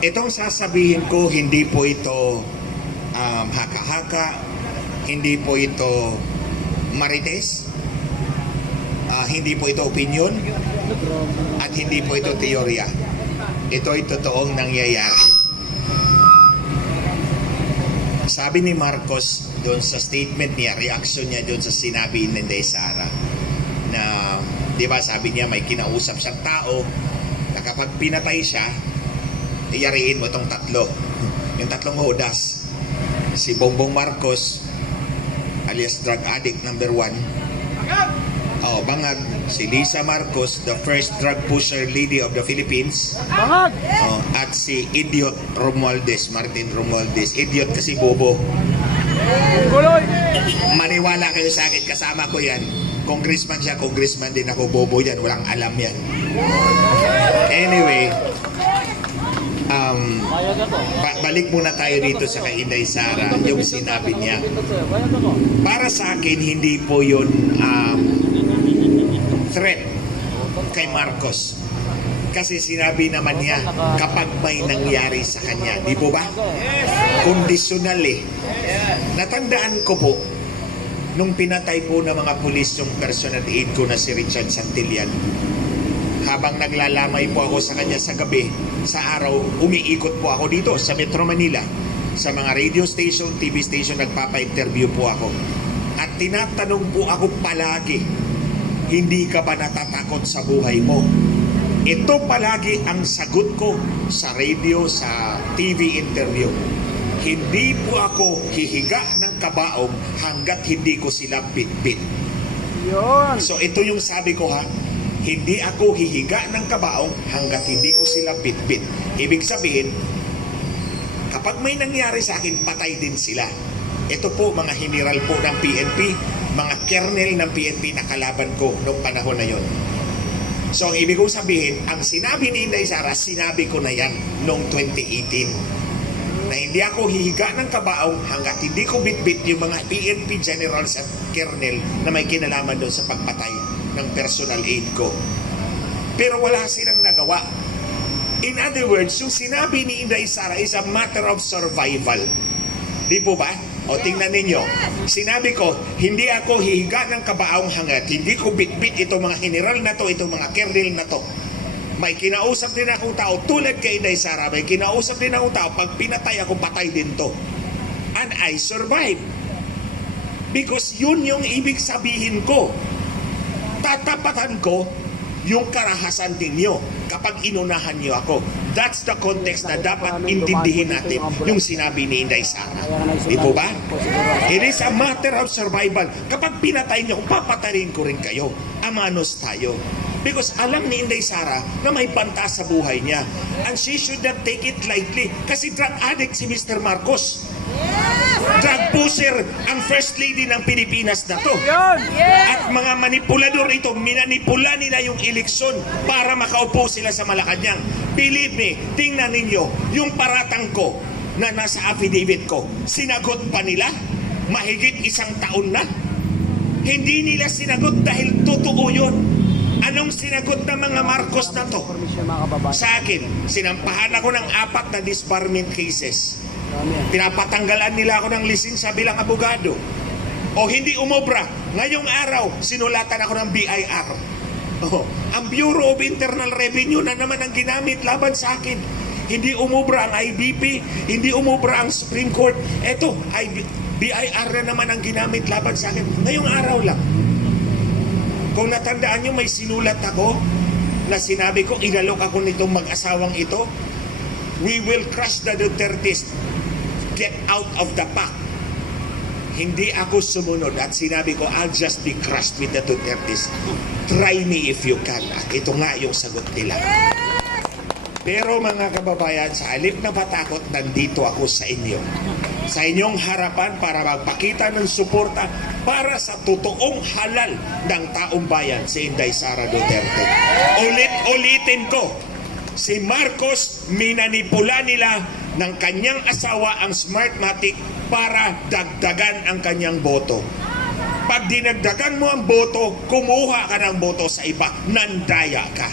Itong sasabihin ko, hindi po ito um, haka-haka, hindi po ito marites, ah, hindi po ito opinion, at hindi po ito teorya. Ito ay totoong nangyayari. Sabi ni Marcos doon sa statement niya, reaction niya doon sa sinabi ni Inday Sara na, di ba sabi niya may kinausap siyang tao na kapag pinatay siya, iyariin mo itong tatlo. Yung tatlong hodas. Si Bongbong Marcos, alias drug addict number one. Oh, bangag. Si Lisa Marcos, the first drug pusher lady of the Philippines. Bangag! Oh, at si Idiot Romualdez, Martin Romualdez. Idiot kasi bobo. Guloy! Maniwala kayo sa akin, kasama ko yan. Congressman siya, congressman din ako, bobo yan, walang alam yan. Anyway, um, ba- balik muna tayo dito sa kay Inday Sara, yung sinabi niya. Para sa akin, hindi po yun um, threat kay Marcos. Kasi sinabi naman niya, kapag may nangyari sa kanya, di po ba? Conditional eh. Natandaan ko po, nung pinatay po ng mga pulis yung personal aid ko na si Richard Santillan, habang naglalamay po ako sa kanya sa gabi, sa araw, umiikot po ako dito sa Metro Manila. Sa mga radio station, TV station, nagpapa-interview po ako. At tinatanong po ako palagi, hindi ka ba natatakot sa buhay mo? Ito palagi ang sagot ko sa radio, sa TV interview. Hindi po ako hihiga ng kabaong hanggat hindi ko sila bitbit. Yun! So ito yung sabi ko ha, hindi ako hihiga ng kabaong hanggat hindi ko sila bitbit. Ibig sabihin, kapag may nangyari sa akin, patay din sila. Ito po mga general po ng PNP, mga kernel ng PNP na kalaban ko noong panahon na yon. So ang ibig kong sabihin, ang sinabi ni Inday Sara, sinabi ko na yan noong 2018 na hindi ako hihiga ng kabaong hanggat hindi ko bitbit yung mga PNP generals at kernel na may kinalaman doon sa pagpatay ng personal aid ko. Pero wala silang nagawa. In other words, yung sinabi ni Inday Sara is a matter of survival. Di po ba? O tingnan ninyo, sinabi ko, hindi ako hihiga ng kabaong hanggat, hindi ko bitbit itong mga general na to, itong mga kernel na to. May kinausap din akong tao, tulad kay Inday Sara, may kinausap din akong tao, pag pinatay ako, patay din to. And I survived. Because yun yung ibig sabihin ko. Tatapatan ko yung karahasan ninyo kapag inunahan niyo ako. That's the context na dapat intindihin natin yung sinabi ni Inday Sara. Di po ba? It is a matter of survival. Kapag pinatay niyo, papatayin ko rin kayo. Amanos tayo. Because alam ni Inday Sara na may banta sa buhay niya. And she should not take it lightly. Kasi drug addict si Mr. Marcos. Drug pusher ang first lady ng Pilipinas na to. At mga manipulador ito, minanipula nila yung eleksyon para makaupo sila sa Malacanang. Believe me, tingnan ninyo, yung paratang ko na nasa affidavit ko, sinagot pa nila? Mahigit isang taon na? Hindi nila sinagot dahil totoo yun. Anong sinagot ng mga Marcos na to? Sa akin, sinampahan ako ng apat na disbarment cases. Pinapatanggalan nila ako ng lisensya bilang abogado. O hindi umobra. Ngayong araw, sinulatan ako ng BIR. Oh, ang Bureau of Internal Revenue na naman ang ginamit laban sa akin. Hindi umubra ang IBP, hindi umubra ang Supreme Court. Eto, IB, BIR na naman ang ginamit laban sa akin. Ngayong araw lang. Kung natandaan nyo, may sinulat ako na sinabi ko, inalok ako nitong mag-asawang ito. We will crush the Dutertes. Get out of the pack. Hindi ako sumunod at sinabi ko, I'll just be crushed with the Dutertes. Try me if you can. At ito nga yung sagot nila. Pero mga kababayan, sa alip na patakot, nandito ako sa inyo. Sa inyong harapan para magpakita ng suporta para sa totoong halal ng taong bayan si Inday Sara Duterte. Ulit-ulitin ko, si Marcos minanipula nila ng kanyang asawa ang Smartmatic para dagdagan ang kanyang boto. Pag dinagdagan mo ang boto, kumuha ka ng boto sa iba, nandaya ka.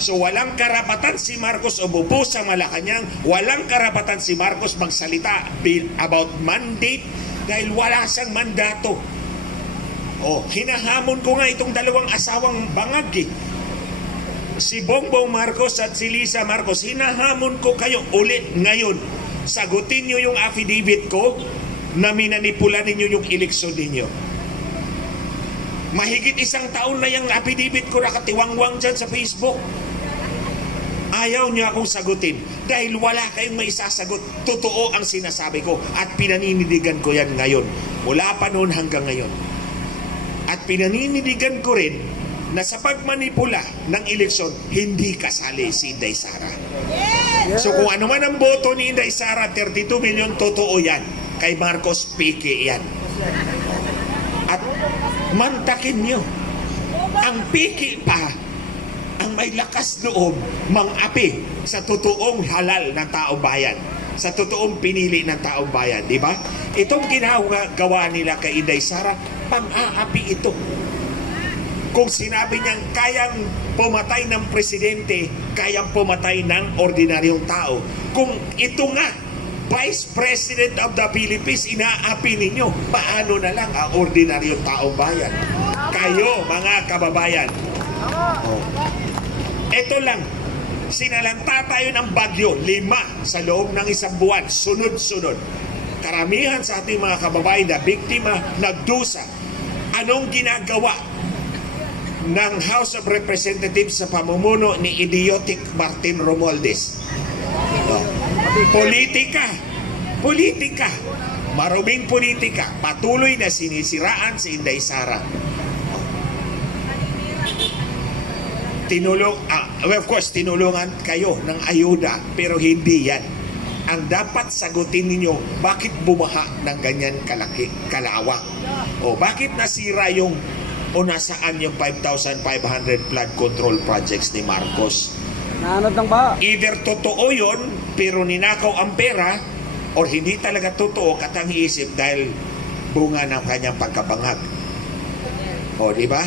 So walang karapatan si Marcos umupo sa Malacanang, walang karapatan si Marcos magsalita about mandate dahil wala siyang mandato. Oh, hinahamon ko nga itong dalawang asawang bangag eh. Si Bongbong Marcos at si Lisa Marcos, hinahamon ko kayo ulit ngayon. Sagutin niyo yung affidavit ko na minanipula ninyo yung eleksyon ninyo. Mahigit isang taon na yung affidavit ko nakatiwangwang dyan sa Facebook. Ayaw niyo akong sagutin dahil wala kayong may isasagot. Totoo ang sinasabi ko at pinaninindigan ko yan ngayon. Mula pa noon hanggang ngayon. At pinaninindigan ko rin na sa pagmanipula ng eleksyon, hindi kasali si Inday Sara. So kung ano man ang boto ni Inday Sara, 32 million, totoo yan. Kay Marcos Pique yan. At mantakin nyo, ang Pique pa, ang may lakas loob, mang-api sa totoong halal ng taong bayan. Sa totoong pinili ng taong bayan, di ba? Itong ginagawa nila kay Inday Sara, pang-aapi ito. Kung sinabi niyang kayang pumatay ng presidente, kayang pumatay ng ordinaryong tao. Kung ito nga, Vice President of the Philippines, inaapi ninyo, paano na lang ang ordinaryong taong bayan? Kayo, mga kababayan, ito lang, sinalanta tayo ng bagyo, lima sa loob ng isang buwan, sunod-sunod. Karamihan sa ating mga kababayan na biktima, nagdusa. Anong ginagawa ng House of Representatives sa pamumuno ni idiotic Martin Romualdez? Oh. Politika. Politika. Maruming politika. Patuloy na sinisiraan si Inday Sara. tinulong, ah, of course, tinulungan kayo ng ayuda, pero hindi yan. Ang dapat sagutin ninyo, bakit bumaha ng ganyan kalaki, kalawak? O bakit nasira yung o nasaan yung 5,500 flood control projects ni Marcos? Naanod ng baha. Either totoo yon pero ninakaw ang pera or hindi talaga totoo katangi isip dahil bunga ng kanyang pagkabangag. O, di ba?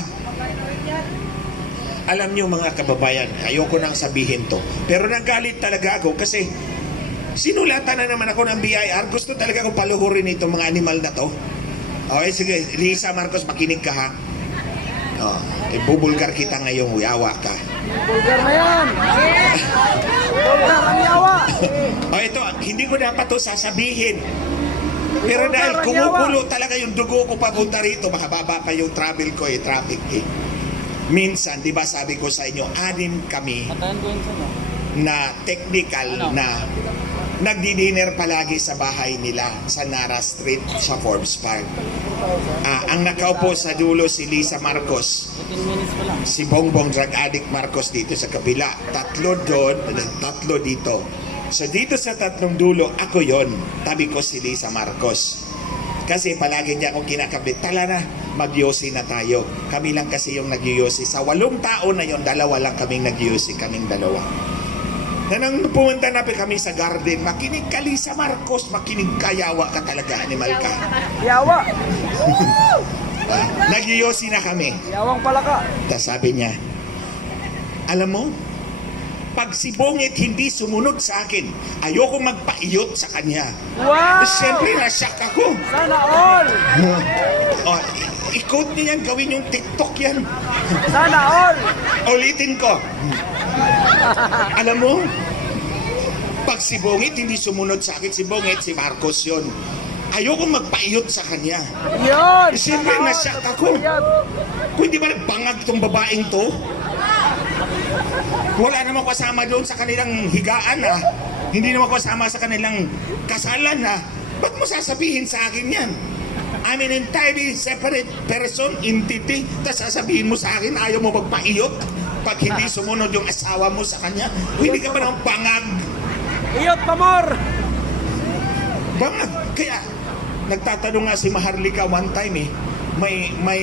Alam niyo mga kababayan, ayoko nang sabihin to. Pero nagalit talaga ako kasi sinulatan na naman ako ng BIR. Gusto talaga akong paluhurin itong mga animal na to. Okay, sige. Lisa Marcos, makinig ka ha. Oh, ibubulgar kita ngayong uyawa ka. Bulgar na yan. Bulgar ang yawa. O ito, hindi ko dapat to sasabihin. Pero dahil kumukulo talaga yung dugo ko papunta rito, mahaba pa yung travel ko eh, traffic eh. Minsan, di ba sabi ko sa inyo, anim kami na technical Ano? na nagdi-dinner palagi sa bahay nila sa Nara Street sa Forbes Park. Ah, ang nakaupo sa dulo si Lisa Marcos, 15 minutes pa lang. si Bongbong Drug Addict Marcos dito sa kabila. Tatlo doon, tatlo dito. So dito sa tatlong dulo, ako yon Tabi ko si Lisa Marcos. Kasi palagi niya akong kinakabit. Tala na, magyosi na tayo. Kami lang kasi yung nagyosi. Sa walong tao na yon dalawa lang kaming nagyosi, kaming dalawa. Na nang pumunta na pa kami sa garden, makinig ka Lisa Marcos, makinig ka, yawa ka talaga, animal ka. Yawa. Ah, nagyosi na kami. Yawang pala ka. Tapos sabi niya, alam mo, pag si Bongit hindi sumunod sa akin, ayoko magpaiyot sa kanya. Wow. Siyempre, nasyak ako. Sana all. Oh, i-quote niya yan, gawin yung TikTok yan. Sana all. Ulitin ko. Alam mo, pag si Bongit hindi sumunod sa akin, si Bongit, si Marcos yon. Ayoko magpaiyot sa kanya. Yun. Siyempre, nasyak ako. Kung di ba nagbangag itong babaeng to? Wala naman kasama doon sa kanilang higaan ha. Hindi naman kasama sa kanilang kasalan ha. Ba't mo sasabihin sa akin yan? I'm an entirely separate person, entity. Tapos sasabihin mo sa akin, ayaw mo magpaiyot pag hindi sumunod yung asawa mo sa kanya. Hindi ka ba ng bangag? Iyot pa more. Bangag. Kaya, nagtatanong nga si Maharlika one time eh, may, may,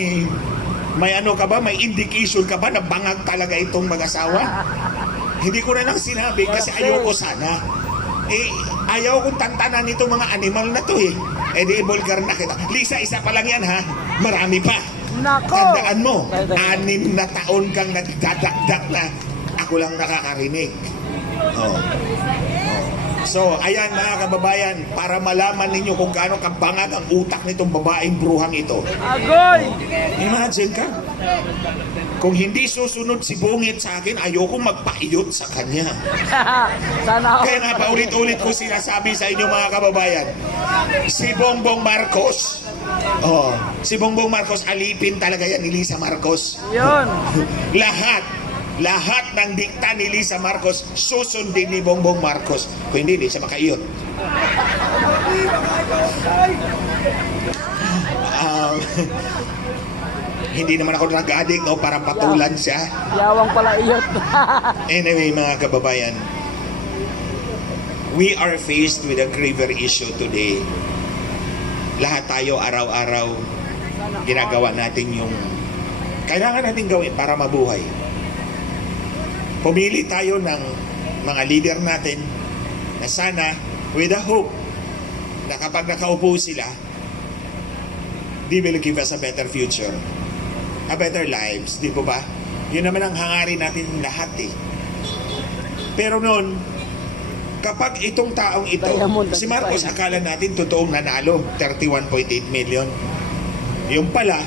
may ano ka ba, may indication ka ba na bangag talaga itong mag-asawa? Hindi ko na lang sinabi kasi ayoko sana. Eh, ayaw kong tantanan itong mga animal na to eh. Eh di, vulgar na kita. Lisa, isa pa lang yan ha. Marami pa. Nako. Tandaan mo, anim na taon kang nagdadakdak na ako lang nakakarinig. Oh. So, ayan mga kababayan, para malaman ninyo kung gaano kabangag ang utak nitong babaeng bruhang ito. Agoy! Imagine ka, kung hindi susunod si Bungit sa akin, ayoko magpaiyot sa kanya. Sana. Kaya nga paulit-ulit ko sinasabi sa inyo mga kababayan, si Bongbong Marcos, oh, si Bongbong Marcos, alipin talaga yan ni Lisa Marcos. Yun. Lahat, lahat ng dikta ni Lisa Marcos, susundin ni Bongbong Marcos. Kung hindi, hindi siya makaiyot. Um, hindi naman ako nag-addict no, para patulan siya. Yawang pala iyot. Anyway, mga kababayan, we are faced with a graver issue today. Lahat tayo araw-araw ginagawa natin yung kailangan natin gawin para mabuhay. Pumili tayo ng mga leader natin na sana with a hope na kapag nakaupo sila, they will give us a better future, a better lives, di po ba? Yun naman ang hangarin natin lahat eh. Pero noon, kapag itong taong ito, si Marcos, akala natin totoong nanalo, 31.8 million. Yung pala,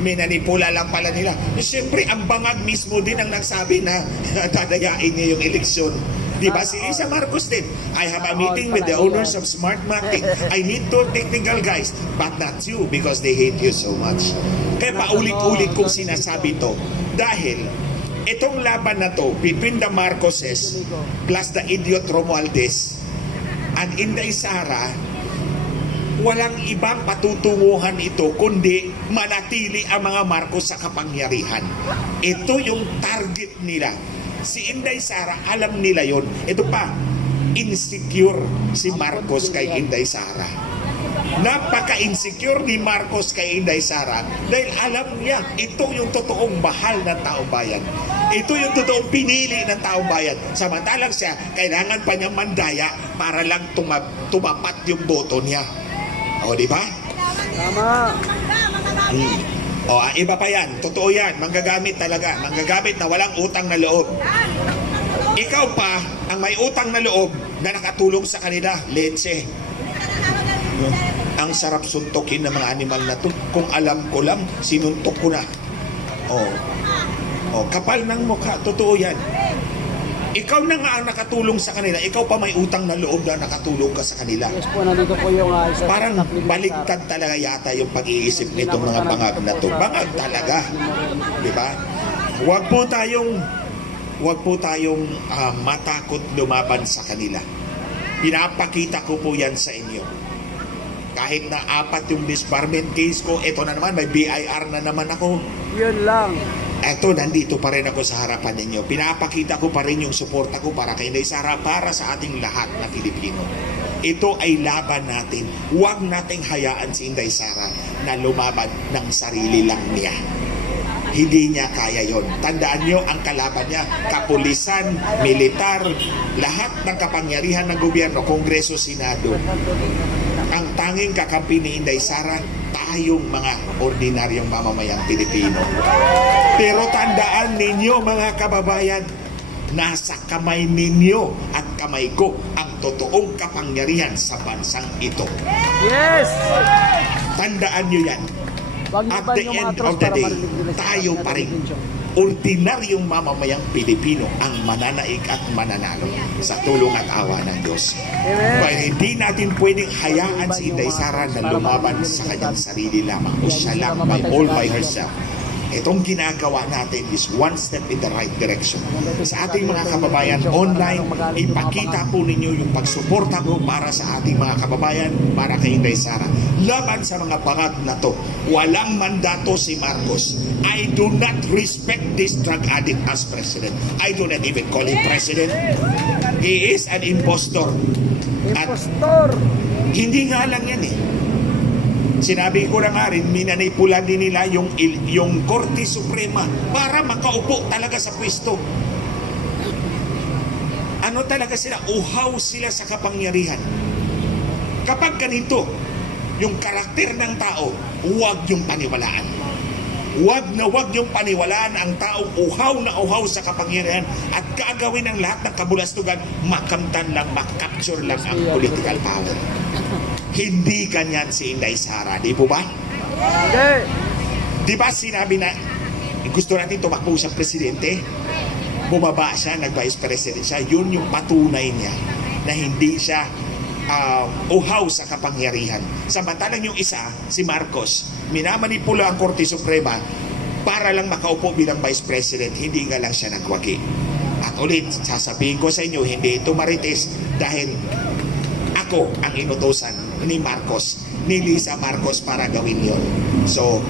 minanipula lang pala nila. Siyempre, ang bangag mismo din ang nagsabi na dadayain niya yung eleksyon. Di ba? Si Lisa Marcos din. I have a meeting with the owners of Smartmatic. I need two technical guys, but not you because they hate you so much. Kaya paulit-ulit kong sinasabi to dahil itong laban na to between the Marcoses plus the idiot Romualdez and Inday Sara walang ibang patutunguhan ito kundi manatili ang mga Marcos sa kapangyarihan. Ito yung target nila. Si Inday Sara, alam nila yon. Ito pa, insecure si Marcos kay Inday Sara. Napaka-insecure ni Marcos kay Inday Sara dahil alam niya ito yung totoong bahal ng taong bayan. Ito yung totoong pinili ng taong bayan. Samantalang siya, kailangan pa niyang mandaya para lang tuma- tumapat yung boto niya. O, di ba? Tama. Hmm. O, ah, iba pa yan. Totoo yan. Manggagamit talaga. Manggagamit na walang utang na loob. Ikaw pa, ang may utang na loob na nakatulong sa kanila, leche. Ang sarap suntokin ng mga animal na to. Kung alam ko lang, sinuntok ko na. O, o kapal ng mukha. Totoo yan. Ikaw na nga ang nakatulong sa kanila. Ikaw pa may utang na loob na nakatulong ka sa kanila. Yes po, nandito po yung uh, isa Parang baliktad talaga yata yung pag-iisip nitong mga bangag na to. Bangag talaga. Di ba? Huwag po tayong huwag po tayong ah, matakot lumaban sa kanila. Pinapakita ko po yan sa inyo. Kahit na apat yung disbarment case ko, eto na naman, may BIR na naman ako. Yun lang. Eto, nandito pa rin ako sa harapan ninyo. Pinapakita ko pa rin yung suporta ko para kay Sara, para sa ating lahat na Pilipino. Ito ay laban natin. Huwag nating hayaan si Inday Sara na lumaban ng sarili lang niya. Hindi niya kaya yon. Tandaan niyo ang kalaban niya, kapulisan, militar, lahat ng kapangyarihan ng gobyerno, kongreso, senado. Ang tanging kakampi ni Inday Sara, tayong mga ordinaryong mamamayang Pilipino. Pero tandaan ninyo mga kababayan, nasa kamay ninyo at kamay ko ang totoong kapangyarihan sa bansang ito. Yes! Tandaan nyo yan. At the end of the day, tayo pa rin. Ordinaryong mamamayang Pilipino ang mananaig at mananalo sa tulong at awa ng Diyos. Kaya hindi natin pwedeng hayaan si Inday Sara na lumaban sa kanyang sarili lamang o siya lang by all by herself. Itong ginagawa natin is one step in the right direction. Sa ating mga kababayan online, ipakita po ninyo yung pagsuporta po para sa ating mga kababayan, para kay Inday Sara. Laban sa mga bangag na to, walang mandato si Marcos. I do not respect this drug addict as president. I do not even call him president. He is an impostor. Impostor! hindi nga lang yan eh. Sinabi ko na nga rin, minanipula din nila yung, yung Korte Suprema para makaupo talaga sa pwesto. Ano talaga sila? Uhaw sila sa kapangyarihan. Kapag ganito, yung karakter ng tao, huwag yung paniwalaan. Huwag na huwag niyong paniwalaan ang taong uhaw na uhaw sa kapangyarihan at gagawin ng lahat ng kabulastugan, makamtan lang, makapture lang ang political power. Hindi ganyan si Inday Sara, di po ba? Di ba sinabi na gusto natin tumakbo sa presidente? Bumaba siya, nag-vice president siya. Yun yung patunay niya na hindi siya ah, uhaw sa kapangyarihan. Samantalang yung isa, si Marcos, minamanipula ang Korte Suprema para lang makaupo bilang vice president, hindi nga lang siya nagwagi. At ulit, sasabihin ko sa inyo, hindi ito marites dahil ako ang inutosan ni Marcos, ni Lisa Marcos para gawin yon. So,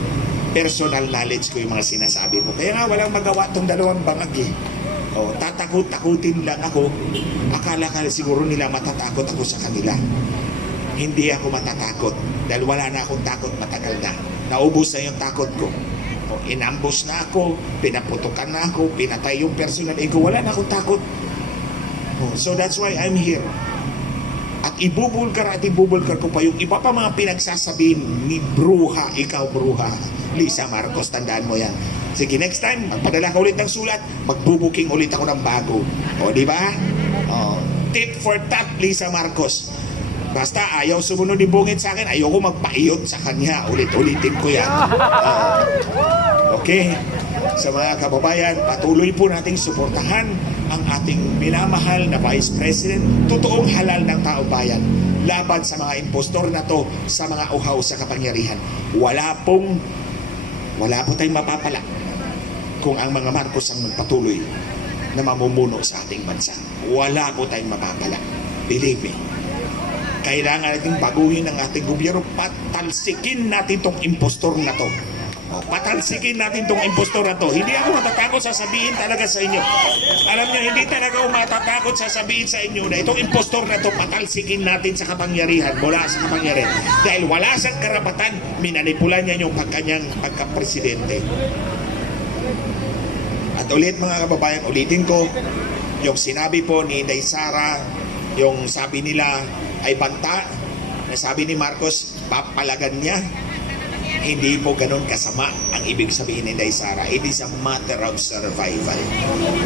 personal knowledge ko yung mga sinasabi ko. Kaya nga walang magawa tong dalawang bangag eh. O, tatakot-takutin lang ako. Akala ka siguro nila matatakot ako sa kanila. Hindi ako matatakot dahil wala na akong takot matagal na. Naubos na yung takot ko. O, inambos na ako, pinaputukan na ako, pinatay yung personal ego. Wala na akong takot. O, so that's why I'm here at ibubulkar at ibubulkar ko pa yung iba pa mga pinagsasabihin ni Bruha, ikaw Bruha, Lisa Marcos, tandaan mo yan. Sige, next time, magpadala ka ulit ng sulat, magbubuking ulit ako ng bago. O, di ba? O, tip for tat, Lisa Marcos. Basta ayaw sumunod ni Bungit sa akin, ayoko magpaiyot sa kanya. Ulit-ulitin ko yan. O, okay? Sa mga kababayan, patuloy po nating suportahan ang ating minamahal na Vice President, totoong halal ng taong bayan laban sa mga impostor na to sa mga uhaw sa kapangyarihan. Wala pong wala po tayong mapapala kung ang mga Marcos ang magpatuloy na mamumuno sa ating bansa. Wala po tayong mapapala. Believe me. Kailangan natin baguhin ang ating gobyerno. Patalsikin natin tong impostor na to. O, Patalsikin natin tong impostor na to. Hindi ako matatakot sasabihin talaga sa inyo. Alam niyo, hindi talaga ako matatakot sasabihin sa inyo na itong impostor na to, patalsikin natin sa kapangyarihan, mula sa kapangyarihan. Dahil wala siyang karapatan, minanipula niya yung pagkanyang pagka-presidente. At ulit mga kababayan, ulitin ko, yung sinabi po ni Inday Sara, yung sabi nila ay banta, na sabi ni Marcos, papalagan niya, hindi po ganun kasama ang ibig sabihin ni Inday Sara. It is a matter of survival.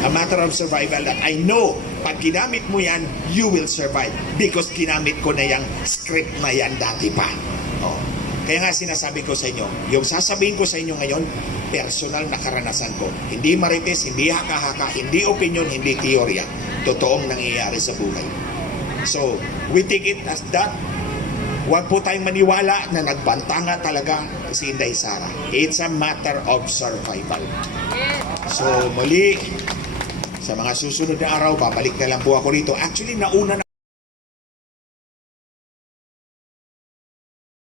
A matter of survival that I know, pag ginamit mo yan, you will survive. Because ginamit ko na yung script na yan dati pa. Oh. Kaya nga sinasabi ko sa inyo, yung sasabihin ko sa inyo ngayon, personal na karanasan ko. Hindi marites, hindi haka-haka, hindi opinion, hindi teorya. Totoong nangyayari sa buhay. So, we take it as that Huwag po tayong maniwala na nagbanta nga talaga si Inday Sara. It's a matter of survival. So, muli, sa mga susunod na araw, babalik na lang po ako rito. Actually, nauna na